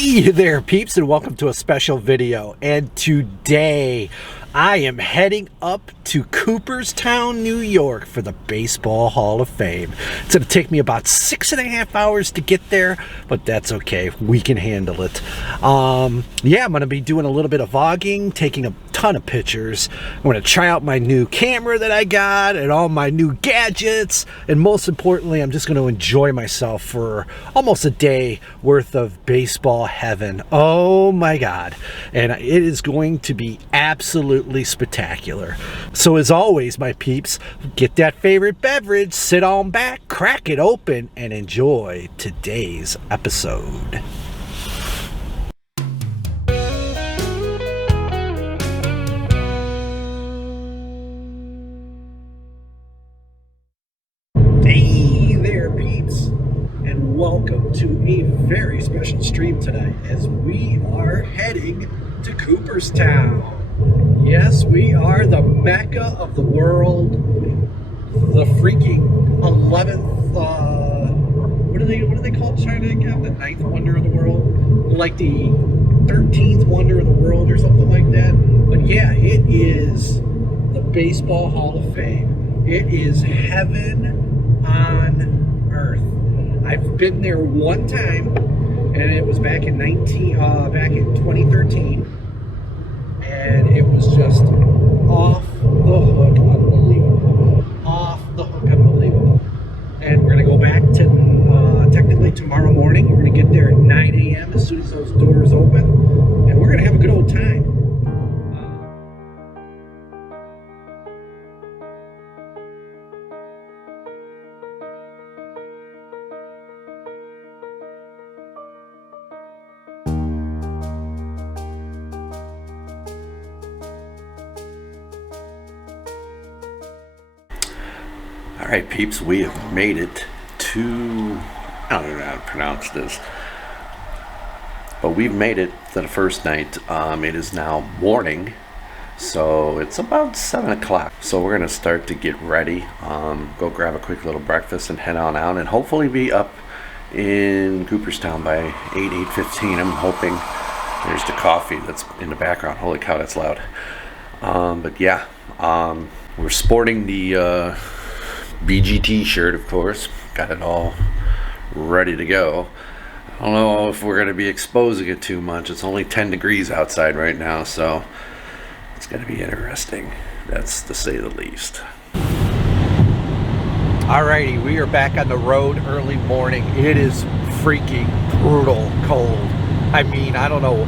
Hey there peeps, and welcome to a special video. And today I am heading up to Cooperstown, New York for the Baseball Hall of Fame. It's going to take me about 6.5 hours to get there, but that's okay. We can handle it. Yeah, I'm going to be doing a little bit of vlogging, taking a ton of pictures. I'm going to try out my new camera that I got and all my new gadgets. And most importantly, I'm just going to enjoy myself for almost a day worth of baseball heaven. Oh my God. And it is going to be absolutely spectacular. So as always, my peeps, get that favorite beverage, sit on back, crack it open, and enjoy today's episode. Hey there peeps, and welcome to a very special stream tonight as we are heading to Cooperstown. Yes, we are the Mecca of the world, the freaking 11th, what do they call China again? The 9th wonder of the world? Like the 13th wonder of the world or something like that. But yeah, it is the Baseball Hall of Fame. It is heaven on earth. I've been there one time, and it was back in 2013. And it was just off the hook unbelievable. Off the hook unbelievable. And we're going to go back to technically tomorrow morning. We're going to get there at 9 a.m. as soon as those doors open. And we're going to have a good old time. Alright peeps, we have made it to, I don't know how to pronounce this, but we've made it to the first night. It is now morning, so it's about 7 o'clock. So we're going to start to get ready, go grab a quick little breakfast and head on out, and hopefully be up in Cooperstown by 8:15. I'm hoping. There's the coffee that's in the background. Holy cow, that's loud. But yeah, we're sporting the BGT shirt, of course. Got it all ready to go. I don't know if we're going to be exposing it too much. It's only 10 degrees outside right now, so it's going to be interesting. That's to say the least. Alrighty, we are back on the road early morning. It is freaking brutal cold. I mean, I don't know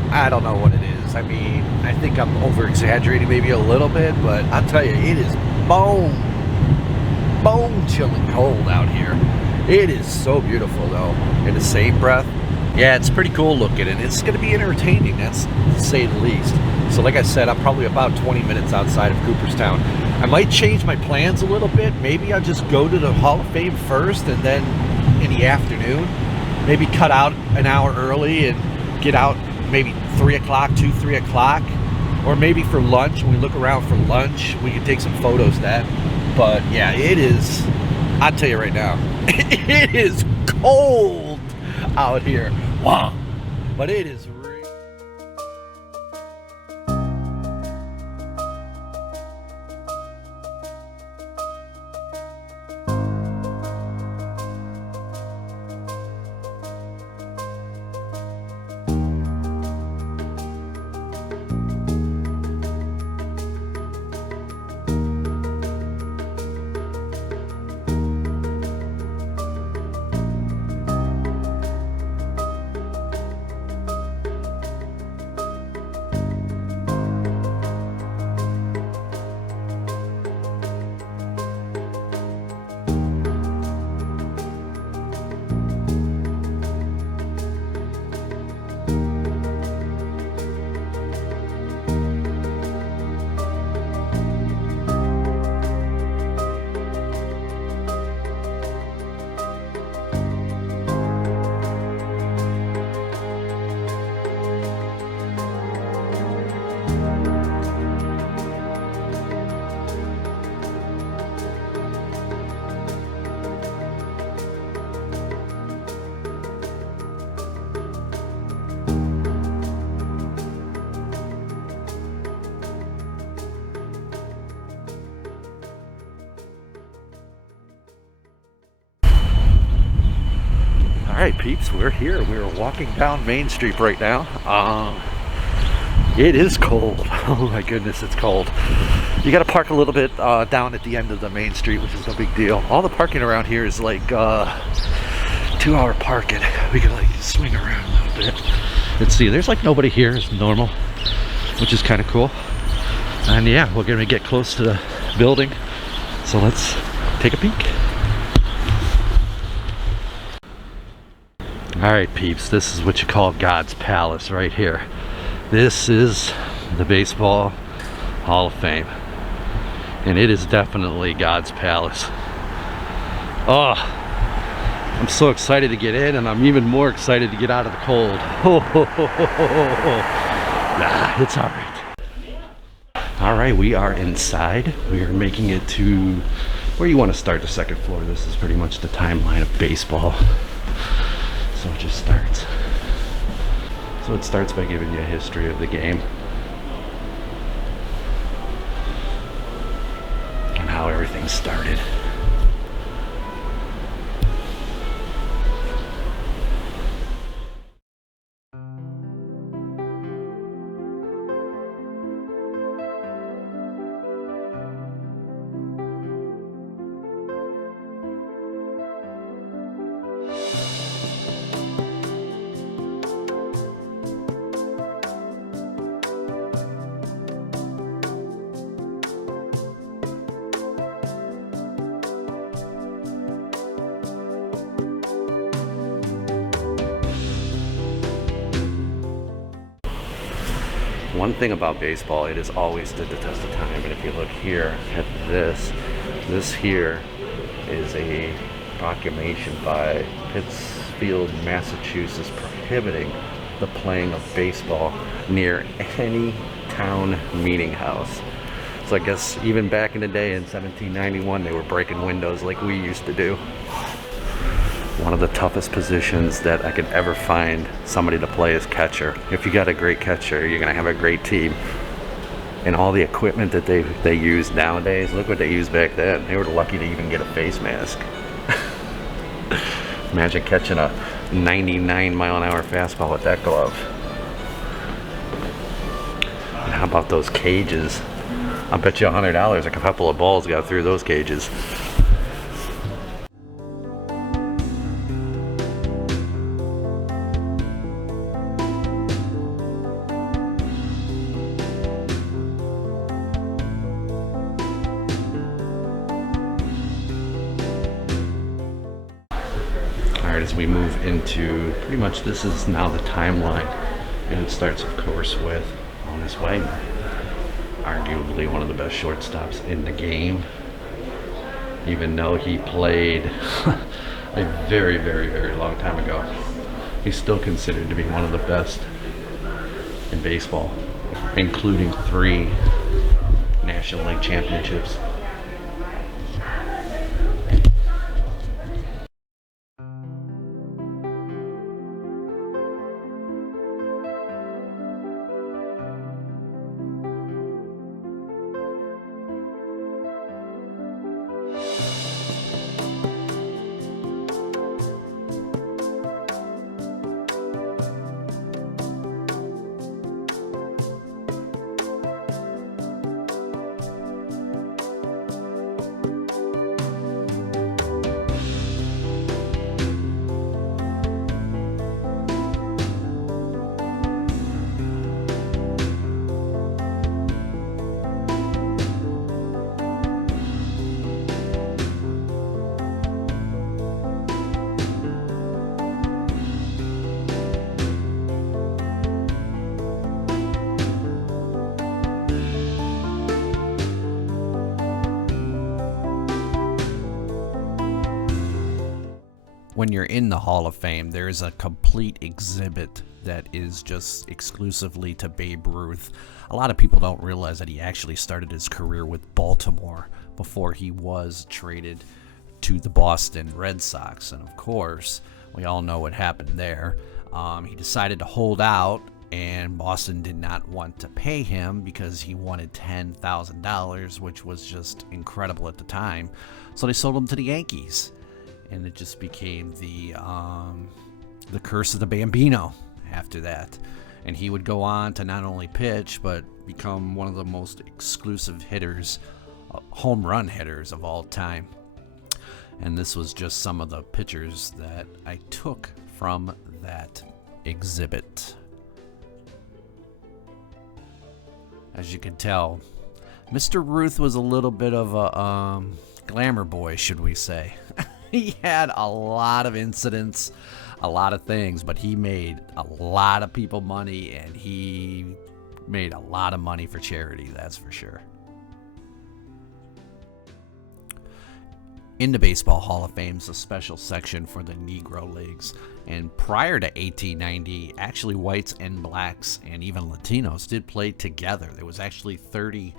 what it is. I mean, I think I'm over exaggerating maybe a little bit, but I'll tell you, it is bone chilling cold out here. It is so beautiful though. In the same breath, yeah, it's pretty cool looking, and it's going to be entertaining, that's to say the least. So like I said, I'm probably about 20 minutes outside of Cooperstown. I might change my plans a little bit. Maybe I'll just go to the Hall of Fame first, and then in the afternoon maybe cut out an hour early and get out maybe 3 o'clock, 3 o'clock, or maybe for lunch. When we look around for lunch, we can take some photos of that. But yeah, it is, I'll tell you right now, it is cold out here. Wow. But it is right, peeps, we're here. We're walking down Main Street right now. It is cold. Oh my goodness, it's cold. You got to park a little bit down at the end of the Main Street, which is no big deal. All the parking around here is like 2-hour parking. We can like swing around a little bit. Let's see, there's like nobody here. It's normal, which is kind of cool. And yeah, we're gonna get close to the building, so let's take a peek. Alright peeps, this is what you call God's Palace right here. This is the Baseball Hall of Fame. And it is definitely God's Palace. Oh, I'm so excited to get in, and I'm even more excited to get out of the cold. Nah, it's alright. Alright, we are inside. We are making it to where you want to start, the second floor. This is pretty much the timeline of baseball. So it just starts. So it starts by giving you a history of the game and how everything started. One thing about baseball, it has always stood the test of time. And if you look here at this here is a proclamation by Pittsfield, Massachusetts, prohibiting the playing of baseball near any town meeting house. So I guess even back in the day in 1791, they were breaking windows like we used to do. One of the toughest positions that I could ever find somebody to play is catcher. If you got a great catcher, you're gonna have a great team. And all the equipment that they use nowadays, look what they used back then. They were lucky to even get a face mask. Imagine catching a 99-mile-an-hour fastball with that glove. And how about those cages? I'll bet you $100 a couple of balls got through those cages. As we move into pretty much, this is now the timeline, and it starts of course with Honus Wagner, arguably one of the best shortstops in the game, even though he played a very, very, very long time ago. He's still considered to be one of the best in baseball, including 3 National League championships. When you're in the Hall of Fame, there's a complete exhibit that is just exclusively to Babe Ruth. A lot of people don't realize that he actually started his career with Baltimore before he was traded to the Boston Red Sox. And of course, we all know what happened there. He decided to hold out, and Boston did not want to pay him because he wanted $10,000, which was just incredible at the time. So they sold him to the Yankees. And it just became the the curse of the Bambino after that. And he would go on to not only pitch, but become one of the most exclusive hitters, home run hitters of all time. And this was just some of the pictures that I took from that exhibit. As you can tell, Mr. Ruth was a little bit of a glamour boy, should we say. He had a lot of incidents, a lot of things, but he made a lot of people money, and he made a lot of money for charity, that's for sure. In the Baseball Hall of Fame is a special section for the Negro Leagues. And prior to 1890, actually whites and blacks and even Latinos did play together. There was actually 30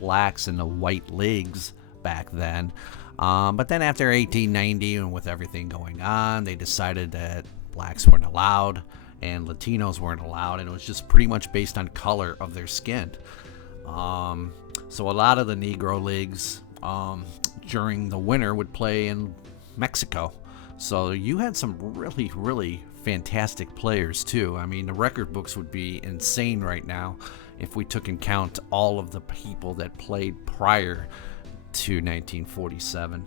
blacks in the white leagues back then. But then after 1890, and with everything going on, they decided that blacks weren't allowed and Latinos weren't allowed, and it was just pretty much based on color of their skin. So a lot of the Negro Leagues during the winter would play in Mexico. So you had some really, really fantastic players too. I mean, the record books would be insane right now if we took in count all of the people that played prior to 1947.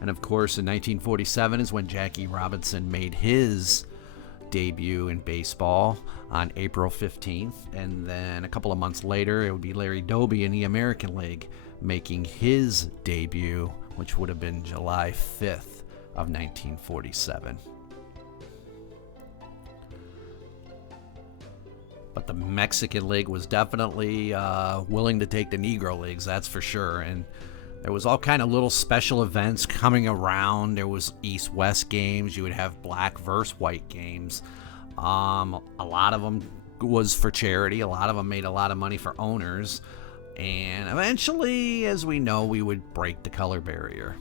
And of course, in 1947 is when Jackie Robinson made his debut in baseball on April 15th. And then a couple of months later, it would be Larry Doby in the American League making his debut, which would have been July 5th of 1947. But the Mexican League was definitely willing to take the Negro Leagues, that's for sure. And there was all kind of little special events coming around. There was East-West games. You would have black versus white games. A lot of them was for charity. A lot of them made a lot of money for owners. And eventually, as we know, we would break the color barrier.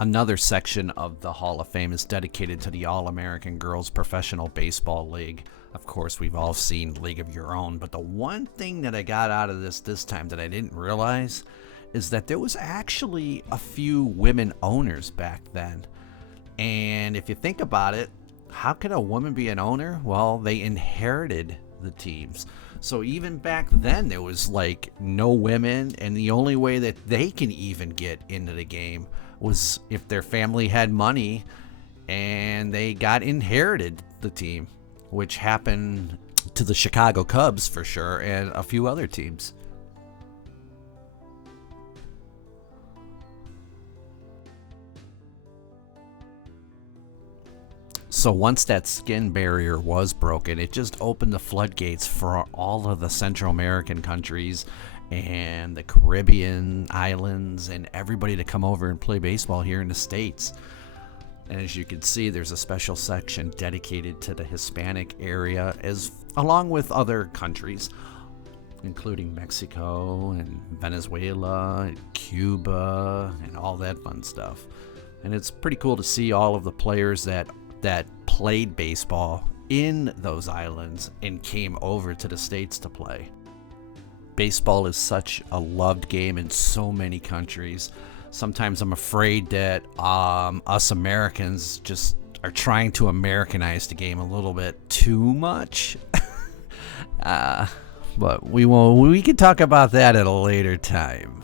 Another section of the Hall of Fame is dedicated to the All-American Girls Professional Baseball League. Of course, we've all seen League of Your Own, but the one thing that I got out of this time that I didn't realize is that there was actually a few women owners back then. And if you think about it, how could a woman be an owner? Well, they inherited the teams. So even back then, there was like no women, and the only way that they can even get into the game was if their family had money and they got inherited the team, which happened to the Chicago Cubs for sure, and a few other teams. So once that skin barrier was broken, it just opened the floodgates for all of the Central American countries and the Caribbean islands and everybody to come over and play baseball here in the States. And as you can see, there's a special section dedicated to the Hispanic area, along with other countries, including Mexico and Venezuela and Cuba and all that fun stuff. And it's pretty cool to see all of the players that played baseball in those islands and came over to the States to play. Baseball is such a loved game in so many countries. Sometimes I'm afraid that us Americans just are trying to Americanize the game a little bit too much. But we can talk about that at a later time.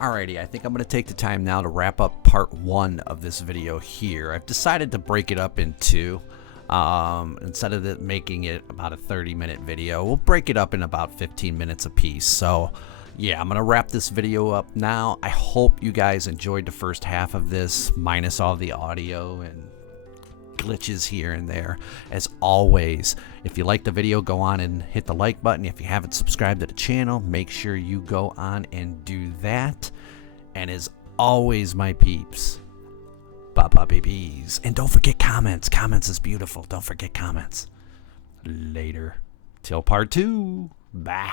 Alrighty, I think I'm going to take the time now to wrap up part 1 of this video here. I've decided to break it up in 2. Instead of making it about a 30-minute video, we'll break it up in about 15 minutes apiece. So yeah, I'm going to wrap this video up now. I hope you guys enjoyed the first half of this, minus all the audio and glitches here and there. As always, if you like the video, go on and hit the like button. If you haven't subscribed to the channel, make sure you go on and do that. And as always, my peeps, bye-bye babies. And don't forget comments. Comments is beautiful. Don't forget comments. Later. Till part 2. Bye.